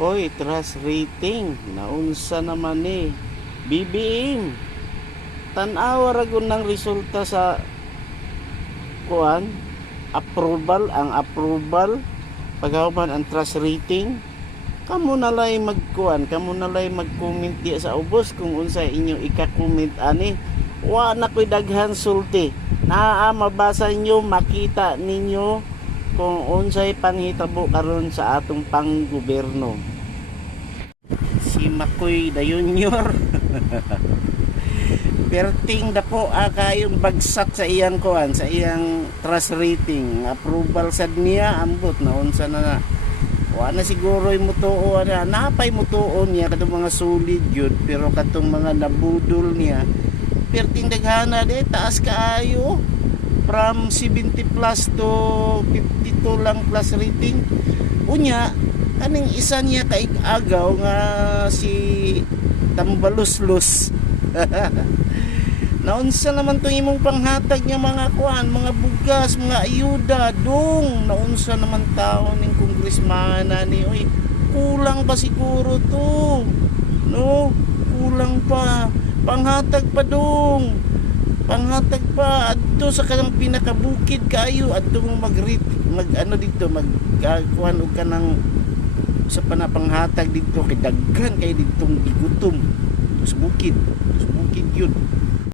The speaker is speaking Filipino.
Oy, trust rating. Naunsa naman eh. BBM. Tanawa ragon ng resulta sa kuan approval ang approval paghuman ang trust rating kamo na lay magkuan kamo na lay mag-comment sa ubos kung unsa inyong ika-comment ani wa na koy daghan sulti naa mabasa nyo makita ninyo kung unsay panghitabo karon sa atong panggobyerno. Si Makoy Dayunyor perting da po ah, kayong bagsak sa iyang kuan sa iyang trust rating. Approval sad niya ambot na unsa na na. Wa na siguro yung mutuo na napay mutuo niya katong mga solid yun pero katong mga nabudol niya perting daghana de taas kaayo from 70 plus to 52 lang plus rating unya kaning isa niya kay agaw nga si Tambaluslos Naunsa naman tong imong panghatag niya mga kuan, mga bugas, mga ayuda, dong. Naunsa naman tao ning kongresmana ni oy. Kulang pa siguro to. No, kulang pa. Panghatag pa dong. Panghatag pa adto sa kanang pinakabukid kayo adto mo mag mag ano dito mag kuan og kanang sa panapanghatag dito kay daghan kay ditong gigutom sa bukid sa bukid yun